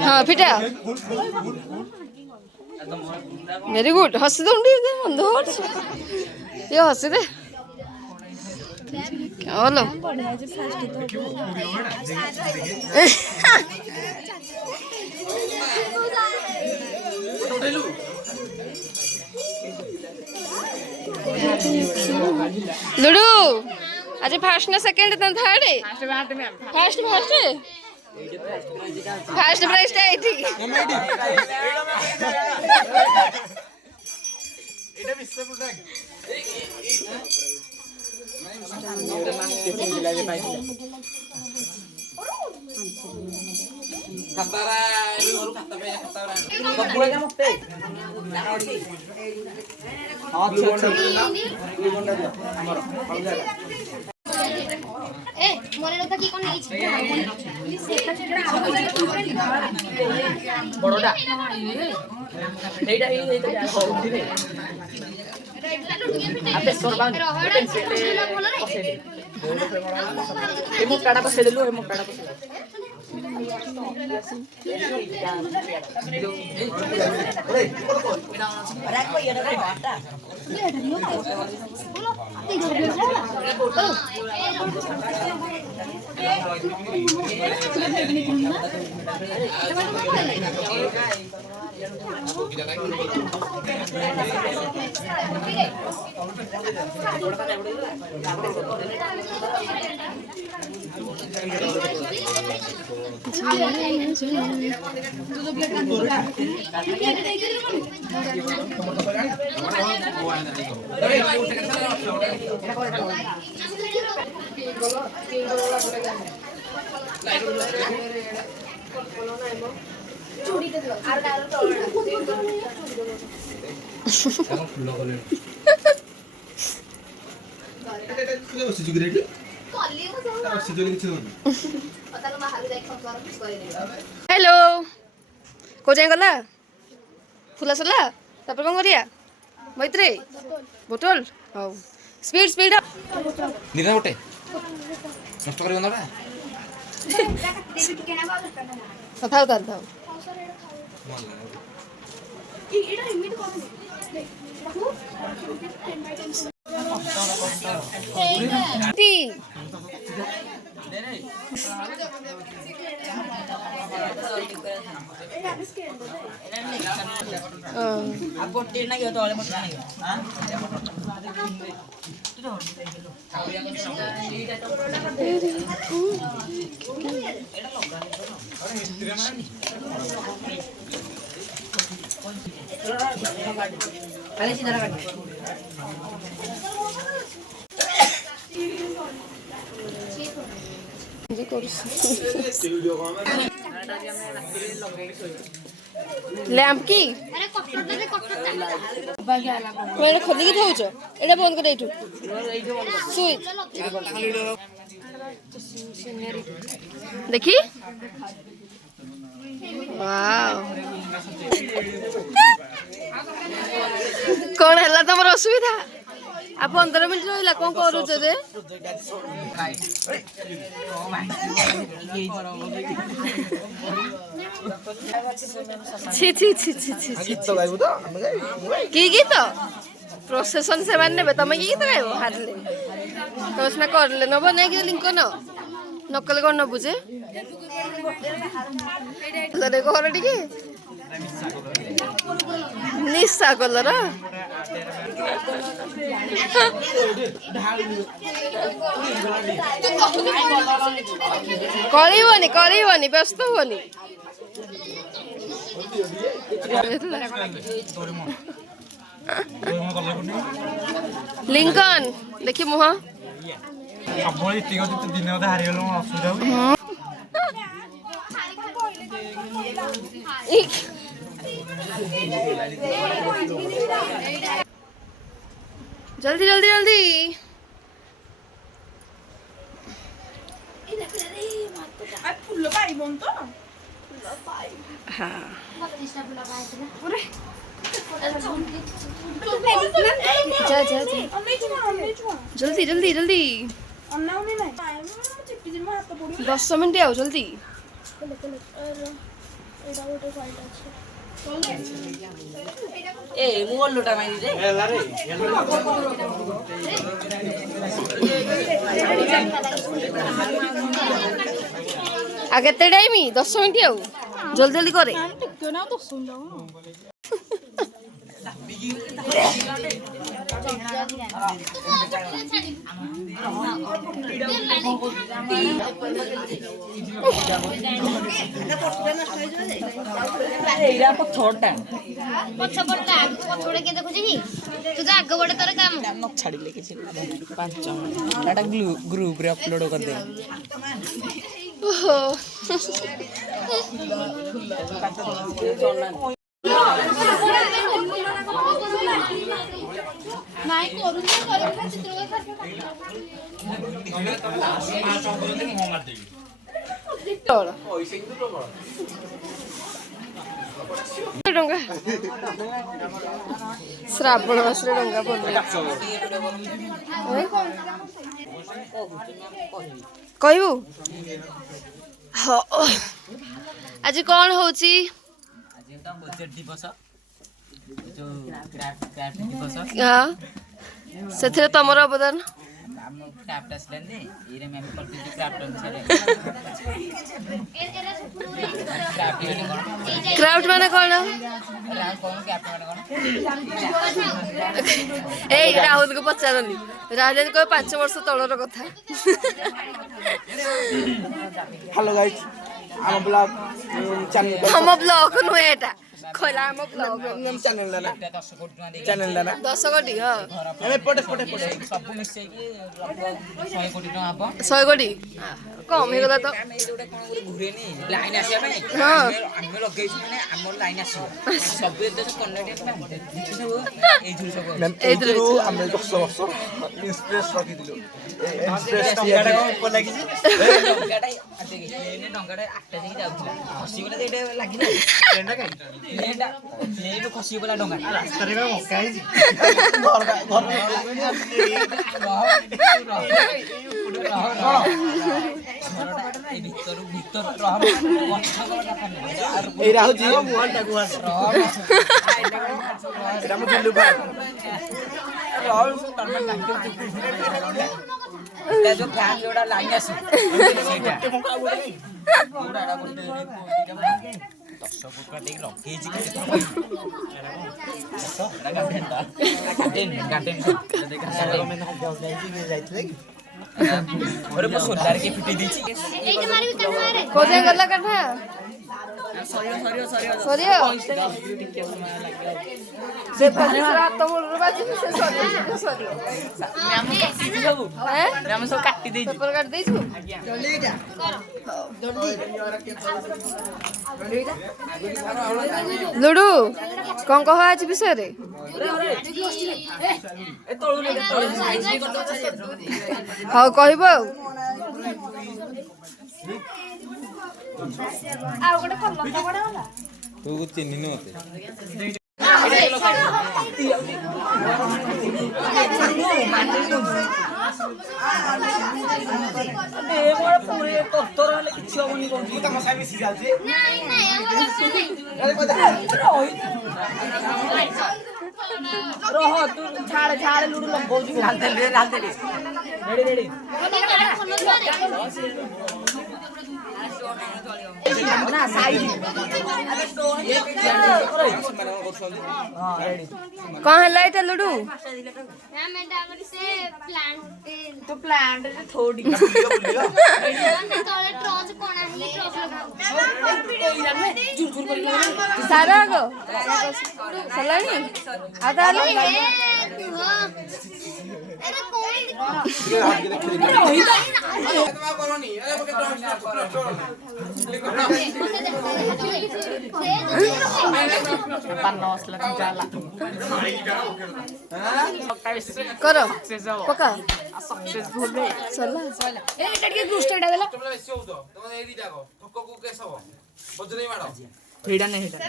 हाँ फिटा very good हसी दे ये हसी दे क्या बोलो लुडू आज फर्स्ट ना सेकंड ना third first first first prize टा एठी এটা বিশ্ব প্রোডাক্ট খাতারা এই ওর খাতা পে খাতারা কবুড়া কা মতে আচ্ছা আচ্ছা এই বন্ডা দাও আমার ভালো জায়গা এ মনে রাখা কি কোন নেই বড়টা এইটা এইটা দিবে আপনি সরবান এই মুখটা কষে দিলু এই মুখটা কষে हेलो को जाए गला फुला सला तापर कोन करिया मैत्री बोतल हाउ स्पीड स्पीड নিরা ওটে নষ্ট করে বন্ধটা थाओ थाओ थाओ टी अब टेन नहीं हो तो वाले मत नहीं हां पहले सीधा काट जी कोर्स लैंप की अरे कट्टर दे कट्टर मेरे खोली की थाउछ एटा बंद कर एठू स्विच देखी वाओ कौन हला तमर असुविधा आ 15 मिनिट रहिला कोन करूछ जे छी छी छी छी छी গীত গাইবো তো আমি की गीत प्रोसेसन से मानने तमे की गीत गाइबो हारले तो उसने करले नब नै कि लिंक न नकल कर न बुझे लरे घर टिके निशा कलर करिबनी व्यस्त हुनी लिंकन देखी मुह सब इतिक दिन अधे हारी गल असुविधा जल्दी जल्दी जल्दी हाँ जा जा जा जल्दी जल्दी जल्दी 10 मिनट आओ जल्दी ए मु लोटा मारी रे ହେଲା ରେ आ केते टाइम 10 मिनट आओ जल्दी जल्दी करे एरा पछोटा ପଛ ପଡିଲା ପଛରେ କିଏ ଦେଖୁଛି କି ତୁ ତ ଆଗ ବଡ ତୋର କାମ न छाड़िले किछि 5 मिनिट डाटा ग्रुप रे अपलोड कर दे ओहो ନାଇଁ କରୁନି କରିବ ଚିତ୍ର ଟଙ୍କା ଶ୍ରାବଣ ମାସରେ ଟଙ୍କା ପଡିଲେ କହିବୁ ହଁ ଆଜି କଣ ହଉଛି ସେଥିରେ ତମର ଅବଦାନ କ୍ରାଫ୍ଟ ମାନେ କଣ ଏଇ ରାହୁଲକୁ ପଚାରନି ରାହୁଲ କହିବ 5 ବର୍ଷ ତଳର କଥା ହ୍ୟାଲୋ ଗାଇସ୍ ଆମ ବ୍ଲଗ ଚ୍ୟାନେଲ ତମ ବ୍ଲଗ ନୁହେଁ ଏଟା ଖୋଲା ଆମ ବ୍ଲଗ ଚ୍ୟାନେଲ ନା ଚ୍ୟାନେଲ ନା 10 କୋଟି ହଁ ଆମେ ପଟେ ପଟେ ପଟେ ସବୁ ମିଶେଇ कि 100 कोटी टका हबो 100 कोटी कम ହେଇଗଲା ତ ଆମେ ଏଇଟା କୋଣ ଗୋଟେ ଘୁରେନି ଲାଇନ ଆସିବା ପାଇଁ ହଁ ଆମେ ଲଗେଇଛୁ ମାନେ ଆମର ଲାଇନ ଆସିବ ସବୁ ଏତେ କନେକ୍ଟ ସବୁ ଏଇଥିରୁ ସବୁ ଏଇଥିରୁ ଆମେ 10 ବର୍ଷ ଇନ୍ସପ୍ରେସ ରଖିଥିଲୁ ଇନ୍ସପ୍ରେସ ଟଙ୍କାଟା କଣ ଲାଗିଛି ଟଙ୍କାଟା ପ୍ଲେନ ଟଙ୍କାଟା ଆଟା ଦେଇକି ଯାଉଥିଲା ଖସି ଗଲା ଏଇଟା ଲାଗିଲା ପ୍ଲେନଟା କାଇଁ ପ୍ଲେନ ଖସି ଗଲା ଟଙ୍କା ରାସ୍ତାରେ କଣ ମକା ହେଇଛି ଏଇଟା ହଉଛି ଏଇଟା ମୁଁ ଦିଲ୍ଲୀ जो फैन जोड़ा लाइन आसी सेटा पूरा एटा गोटे 10 फुट का देख लगे जी के गार्डन अरे मैं सोलार के फिटी दीची ଏଇଟା ମାରିବି କାନ ମାରେ କୋଜେ ଗଲା କାଠା ସରିയോ ସେ ହାତ ମୁଳରୁ ବାଜିନି ସେ ସରିയോ ଆମେ ସବୁ କାଟି ଦେଇଛୁ ପେପର କାଟି ଦେଇଛୁ ଲୁଡୁ କଣ କହ ଆଜି ବିଷୟରେ ହଉ କହିବ ଆଉ ଗୋଟେ ତୁ ଚିହ୍ନିନୁ ମତେ ନାଇଁ ନାଇଁ ଆମର रह तू छाड़ छाड़ लुडू लंबौजी डालते रे रेडी रेडी ना साइड कौन है एटा लुडू ना मैं डाबर से प्लांट तो प्लांट रे थोड़ी ना तले ट्रॉच कोना ही ट्रॉच लगा सारा गो सलानी आता ले अरे कौन पन्नास लाख जाला करो पका सक्सेसफुल रे सला ए एटा के गुस्टेडा देला ତମେ ବେଶୀ ହଉଛ ତମେ ଏଇ ଦିଟା ଠକକୁ କେସ ହବ ସେଇଟା ନାହିଁ ସେଇଟା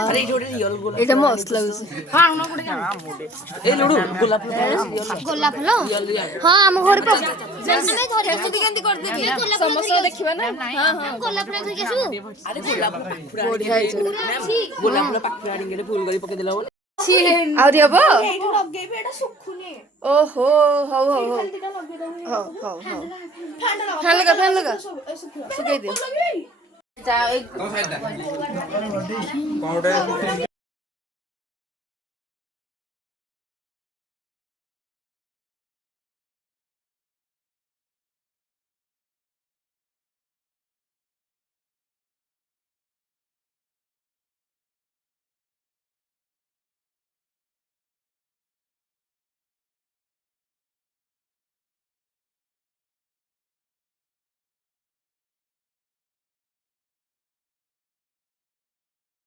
ଆରେ ଏଇଠି ଗୋଟେ ରିଅଲ ଗୋଲାପ ଏଇଟା ମସ୍ତ ଲାଗୁଛି। ଏଇ ଲୁଡୁ ଗୋଲାପ ଫୁଲ ଗୋଲାପ ଫୁଲ ହଁ ଆମ ଘରେ ଆମେ ଧରିକି ସେମିତି କେମିତି କରିଦେବି ଗୋଲାପ ଫୁଲ ସମସ୍ତେ ଦେଖିବା ନା। ହଁ ହଁ ଗୋଲାପ ଫୁଲ ଧରିକି ଆସିବୁ ଆରେ ଗୋଲାପ ପାଖୁଡା ବଢିଆ ହେଇଛି। ଗୋଲାପ ଫୁଲ ପାଖୁଡା ଆଣିକି ଫୁଲ କରି ପକେଇ ଦେଲା ବୋଲେ ଛି, ଆହୁରି ହବ। ଏଇଠି ଲଗେଇବି ଏଟା ଶୁଖୁନି ଓହୋ ହଉ ହଉ ହଉ ଦିଟା ଲଗେଇଦବି ହଉ ହଉ ହଉ ଫ୍ୟାନ୍ ଲଗା ଫ୍ୟାନ୍ ଲଗା ଶୁଖିବ ଶୁଖେଇ ଦିଅ। କଣ ଗୋଟେ